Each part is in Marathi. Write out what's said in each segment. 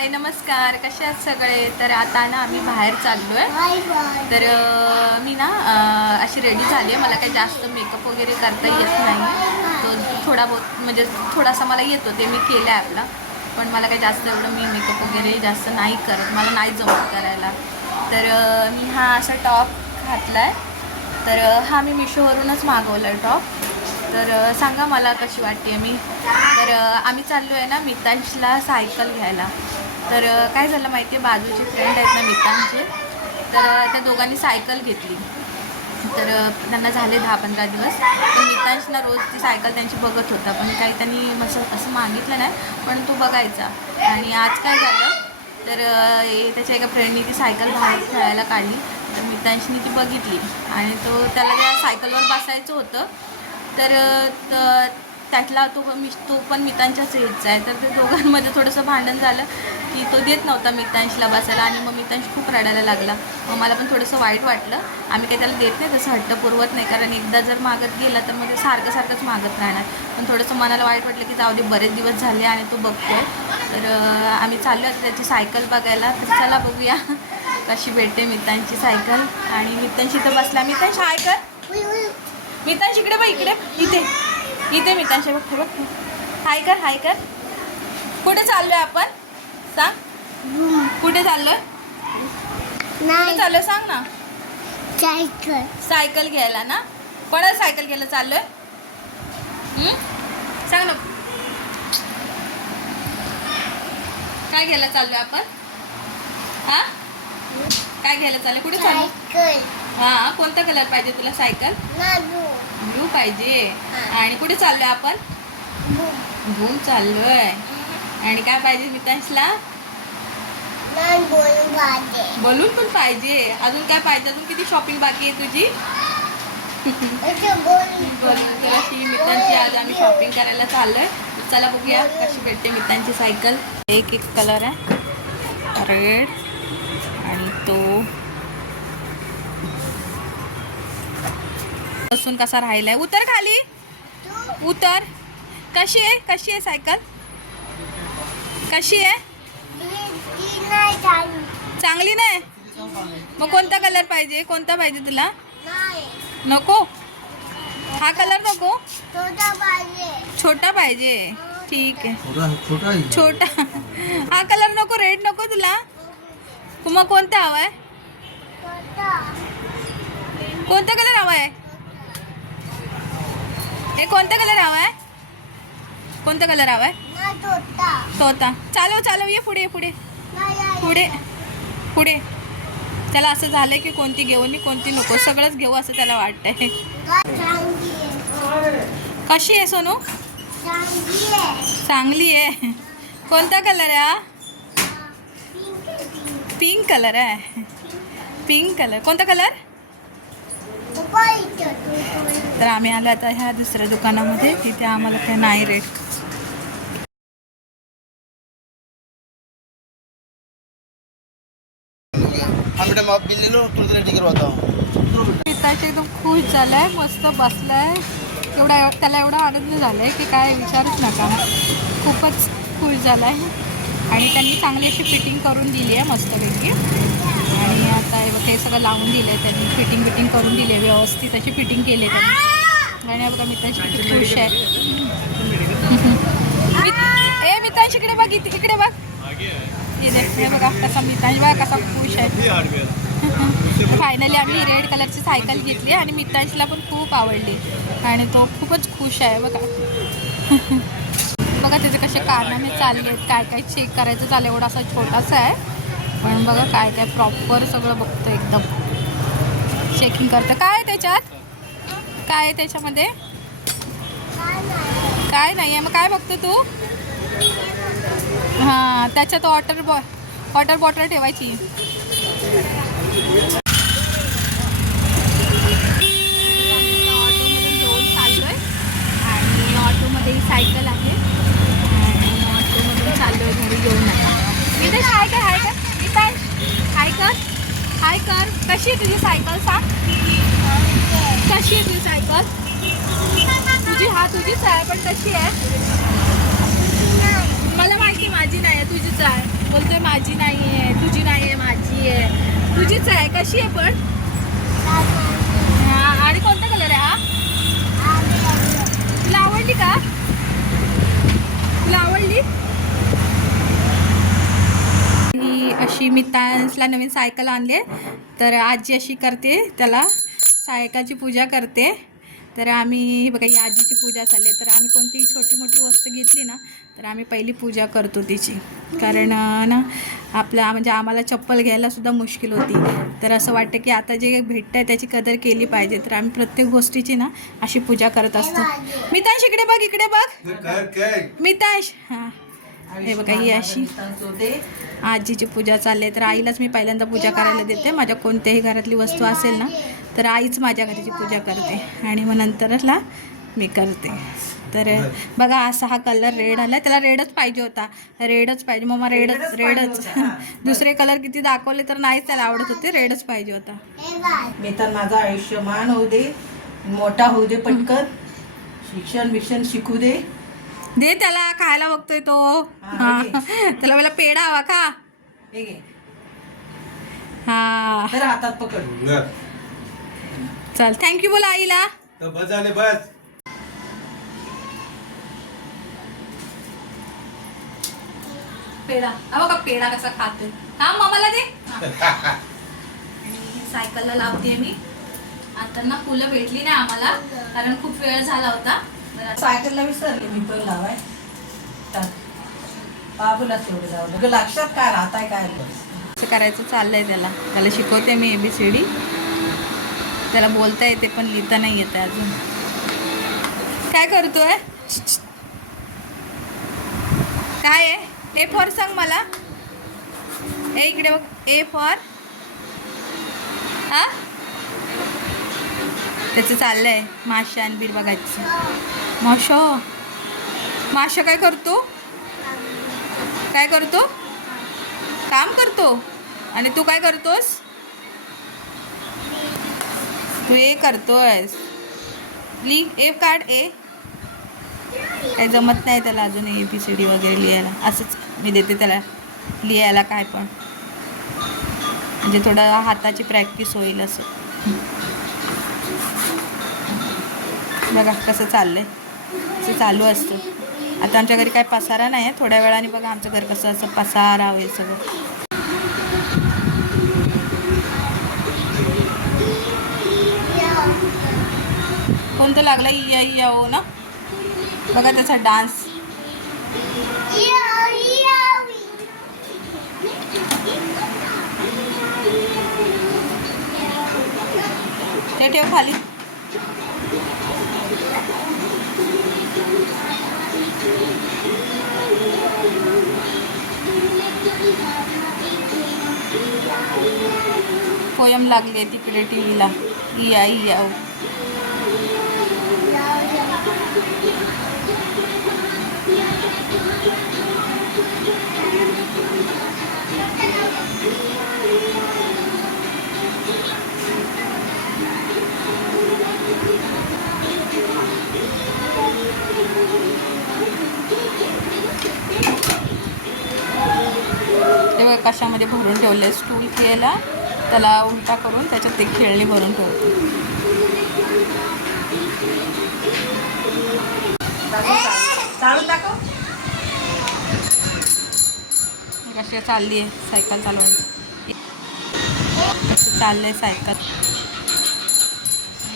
हाय नमस्कार, कसे आहात सगळे. तर आता ना आम्ही बाहेर चाललो आहे. तर मी ना अशी रेडी झाली आहे. मला काही जास्त मेकअप वगैरे करता येत नाही. तो थोडा बहुत म्हणजे थोडासा मला येतो, ते मी केलं आहे आपला. पण मला काही जास्त एवढं मी मेकअप वगैरे जास्त नाही करत, मला नाही जमत करायला. तर मी हा असा टॉप घातला आहे. तर हा मी मिशोवरूनच मागवला आहे टॉप. तर सांगा मला कशी वाटते मी. तर आम्ही चाललो आहे ना मितांशला सायकल घ्यायला. तर काय झालं माहिती आहे, बाजूचे फ्रेंड आहेत ना मितांचे, तर त्या दोघांनी सायकल घेतली. तर त्यांना झाले 10-15 दिवस. तर मितांश ना रोज ती सायकल त्यांची बघत होता, पण काही त्यांनी असं मागितलं नाही, पण तो बघायचा. आणि आज काय झालं, तर त्याच्या एका फ्रेंडनी ती सायकल बाहेर खेळायला काढली. तर मितांशनी ती बघितली आणि त्याला त्या सायकलवर बसायचं होतं. तर त्यातला तो पण मितांच्याच एजचा आहे. तर ते दोघांमध्ये थोडंसं भांडण झालं की तो देत नव्हता मितांशला बसायला आणि मग मितांश खूप रडायला लागला. मग मला पण थोडंसं वाईट वाटलं. आम्ही काही त्याला देत नाही, तसं हट्ट पुरवत नाही, कारण एकदा जर मागत गेला तर मग ते सारखंच मागत राहणार. पण थोडंसं मनाला वाईट वाटलं की जाऊ दे, बरेच दिवस झाले आणि तो बघतोय. तर आम्ही चाललो आता त्याची सायकल बघायला. तर चला बघूया कशी भेटते मितांची सायकल. आणि मितांश इथं बसला. मितांश हाय कर. मितांश इकडे बघ, इकडे इथे मितांश बघ बघ. हाय कर. कुठे चाललोय आपण सांग. कुठे चाललोय सांग ना. सायकल घ्यायला ना. कोणाला सायकल घ्यायला चाललोय सांग ना. काय घ्यायला चाललोय आपण. हा काय घ्यायला चाललोय, कुठे चाललोय. हा कोणता कलर पाहिजे तुला. सायकल ब्लू पाहिजे. आणि कुठे चाललोय आपण. घूम चाललोय. आणि काय पाहिजे मितांशला. बलून पण पाहिजे. अजून काय पाहिजे. अजून किती शॉपिंग बाकी आहे तुझी. तर अशी मितांची आज आम्ही शॉपिंग करायला चाललोय. चला बघूया कशी भेटते मितांची सायकल. एक कलर आहे रेड आणि तो बसून कसा राहिलाय. उतर खाली उतर. कशी आहे सायकल. कशी आहे. चांगली नाही. मग कोणता कलर पाहिजे. कोणता पाहिजे तुला. नको हा कलर नको. छोटा पाहिजे. ठीक आहे छोटा. हा कलर नको. रेड नको तुला. मग कोणता हवाय. कोणता कलर हवाय. हे कोणता कलर हवाय. कोणता कलर हवाय. तोता. चालव ये पुढे. त्याला असं झालंय की कोणती घेऊ आणि कोणती नको. सगळंच घेऊ असं त्याला वाटतंय. कशी आहे सोनू. चांगली आहे. कोणता कलर आहे. पिंक कलर आहे. Pink colour. कोणता कलर. तर आम्ही आलो आता ह्या दुसऱ्या दुकानामध्ये. तिथे आम्हाला काय नाही रेट. एकदम खुश झालाय. मस्त बसलाय. त्याला एवढा आनंद झालाय की काय विचारूच नका. खूपच खुश झालाय. आणि त्यांनी चांगली अशी फिटिंग करून दिली आहे मस्तपैकी. आणि आता हे सगळं लावून दिलं आहे त्यांनी. फिटिंग करून दिली आहे व्यवस्थित अशी फिटिंग केली आहे त्यांनी. आणि बघा मितांशी किती खुश आहे. मितांश इकडे बघ. इकडे बघ. हे बघा कसा मितांश बघा कसा खुश आहे. फायनली आम्ही रेड कलरची सायकल घेतली आणि मितांशला पण खूप आवडली आणि तो खूपच खुश आहे. बघा बघा त्याचे कसे कारनामे चालले आहेत. काय चेक करायचं चाललं. एवढा असा छोटासा आहे पण बघा काय प्रॉपर सगळं बघतं. एकदम चेकिंग करतं. काय त्याच्यात. काय आहे त्याच्यामध्ये. काय नाही आहे. मग काय बघतो तू. हां त्याच्यात वॉटर बॉटल ठेवायची. ऑटोमधून घेऊन चाललोय आणि ऑटोमध्ये ही सायकल आहे आणि ऑटोमधून चाललोय घरी घेऊन. मितांश हाय कर. मितांश हाय कर. कशी आहे तुझी सायकल सांग. कशी आहे तुझी सायकल. तुझीच आहे पण कशी आहे. मला माहिती माझी नाही आहे तुझीच आहे. बोलतोय कशी आहे पण? हा, आणि कोणता कलर आहे हा? तुला आवडली का? तुला आवडली? ही अशी मी तान्सला नवीन सायकल आणली आहे, तर आजी अशी करते त्याला सायकलची पूजा करते. तर आम्ही बघा ही आजीची पूजा चालली, तर आम्ही कोणतीही छोटी मोठी वस्तू घेतली ना तर आम्ही पहिली पूजा करतो तिची, कारण ना आपल्या म्हणजे आम्हाला चप्पल घ्यायला सुद्धा मुश्किल होती. तर असं वाटतं की आता जे भेटतं आहे त्याची कदर केली पाहिजे, तर आम्ही प्रत्येक गोष्टीची ना अशी पूजा करत असतो. मितांश इकडे बघ, इकडे बघ मितांश. हां हे बघा ही अशी आजीची पूजा चालली आहे. तर आईलाच मी पहिल्यांदा पूजा करायला देते. माझ्या कोणत्याही घरातली वस्तू असेल ना तर आईच माझ्या घराची पूजा करते आणि मग नंतरला मी करते. तर बघा असा हा कलर रेड आला, त्याला रेडच पाहिजे होता, रेडच पाहिजे मम्मा, रेडच दुसरे कलर किती दाखवले तर नाहीच त्याला आवडत होते, रेडच पाहिजे होता. मी तर माझं आयुष्यमान होऊ दे, मोठा होऊ दे, पटकन शिक्षण शिकू दे. दे त्याला खायला बघतोय तो. हा त्याला मला पेढा हवा का? हे घे, हा तर हातात पकड. चल थँक्यू बोला आईला. बस पेढा बघा, पेढा कसा खातोय. हा मामाला दे. सायकलला लावते मी. आता ना फुलं भेटली नाही आम्हाला, कारण खूप वेळ झाला होता. सायकलला विसरले मी पण लावाय. बाबूलाच एवढं लावलं, लक्षात काय राहताय काय असं करायचं चाललंय त्याला शिकवते मी ABCD. त्याला बोलता येते पण लिहिता नाही येते अजून. काय करतोय? काय आहे? A फॉर सांग मला. ए इकडे बघ, A फॉर. हा त्याचं चाललंय माशा आणि बीर बघायचं. माशा काय करतो? काम करतो. आणि तू काय करतोस? तू ए करतोयस. ए काढ. ए काही जमत नाही त्याला अजून ABCD वगैरे लिहायला. असंच मी देते त्याला लिहायला काय पण, म्हणजे थोडं हाताची प्रॅक्टिस होईल असं. बघा कसं चाललंय, असं चालू असतं. आता आमच्या घरी काय पसारा नाही आहे, थोड्या वेळाने बघा आमचं घर कसं असं पसारा होईल सगळं. कोणतं लागलं? इया हो ना. बघा त्याचा डान्स. ते ठेव खाली. पोयम लागली तिकडे टीव्हीला. इया हो. ते बघा कशामध्ये भरून ठेवले. स्टूल केला त्याला उलटा करून त्याच्यात ते खेळणी भरून ठेवतो. चालून दाखव. कशी चालली आहे सायकल चालवायची. कसं चाललंय सायकल.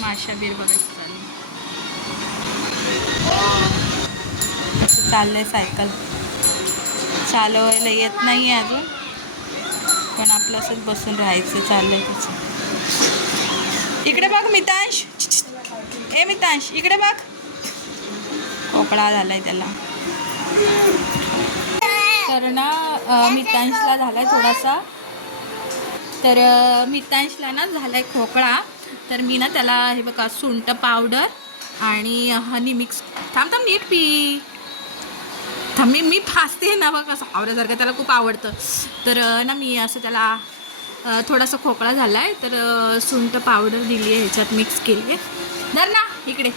माशा बीर बघायचं चाललं. कसं चाललंय सायकल. चालवायला येत नाही आहे अजून, पण आपलं असंच बसून राहायचं चाललंय त्याचं. इकडे बघ मितांश. ए मितांश इकडे बघ. खोकला झालाय त्याला. तर ना मितांशला झालाय थोडासा. तर मितांशला ना झालाय खोकळा. तर मी ना त्याला हे बघा सुंठ पावडर आणि हनी मिक्स. थांब नीट पी. मी फासते ना बघ असं आवऱ्यासारखं, त्याला खूप आवडतं. तर ना मी असं त्याला थोडासा खोकला झाला आहे तर सुंठ पावडर दिली आहे, ह्याच्यात मिक्स केली आहे. धर ना इकडे.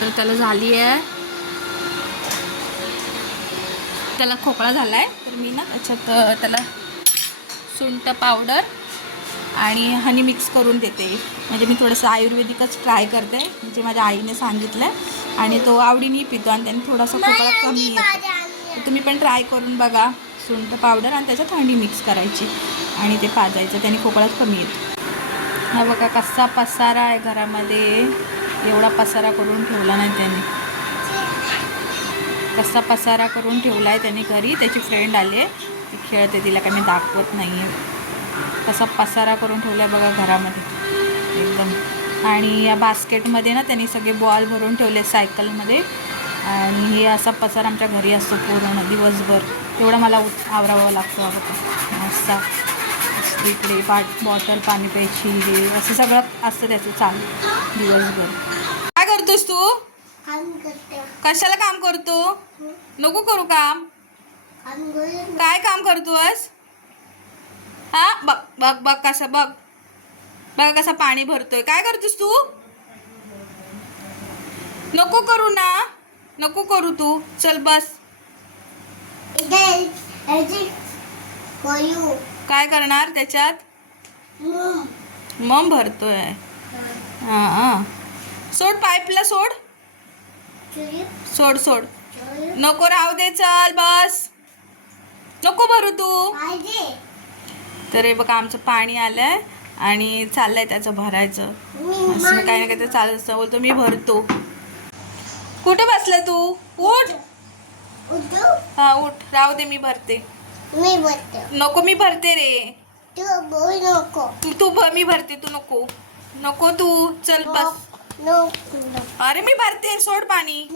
तर त्याला झाली आहे त्याला खोकला झाला आहे तर मी ना त्याच्यात त्याला सुंठ पावडर आणि हनी मिक्स करून देते. म्हणजे मी थोडंसं आयुर्वेदिकच ट्राय करते, म्हणजे माझ्या आईने सांगितलं आणि तो आवडीने पितो आणि त्याने थोडासा खोकला कमी येतो. तर तुम्ही पण ट्राय करून बघा. सुंठ पावडर आणि त्याच्यात हनी मिक्स करायची आणि ते पाजायचं, त्याने खोकलाच कमी येतो. हा बघा कसा पसारा आहे घरामध्ये, एवढा पसारा करून ठेवला नाही त्याने. कसा पसारा करून ठेवला आहे त्याने घरी. त्याची फ्रेंड आले, ती खेळते, तिला काही मी दाखवत नाही आहे. कसा पसारा करून ठेवला आहे बघा घरामध्ये एकदम. आणि या बास्केटमध्ये ना त्यांनी सगळे बॉल भरून ठेवले सायकलमध्ये. आणि हे असा पसारा आमच्या घरी असतो पूर्ण दिवसभर. तेवढा मला आवरावं लागतं. असा इकडे बॉटल पाणी प्यायची, हे असं सगळं असतं त्याचं चालू दिवसभर. काय करतोस तू? कशाला काम करतो? नको करू काम. काय काम करतोस? हा बघ बघ बघ कसं, बघ बघ कसं पाणी भरतोय. काय करतोस तू? नको करू ना, नको करू तू. चल बस. काय करणार त्याच्यात? मम भरतोय. हां सोड पाईपला, सोड सोड सोड. नको राहू दे, चल बस. नको भरू तू. तर हे बघा आमचं पाणी आलंय आणि चाललंय त्याचं भरायचं. असं काही ना काही तर चालत असतं. बोलतो मी भरतो. कुठे बसलाय तू? उठ. हा उठ, राहू दे मी भरते. नको मी भरते रे. तू मी भरते, तू नको. नको तू, चल बस. अरे मी भरते, सोड पाणी.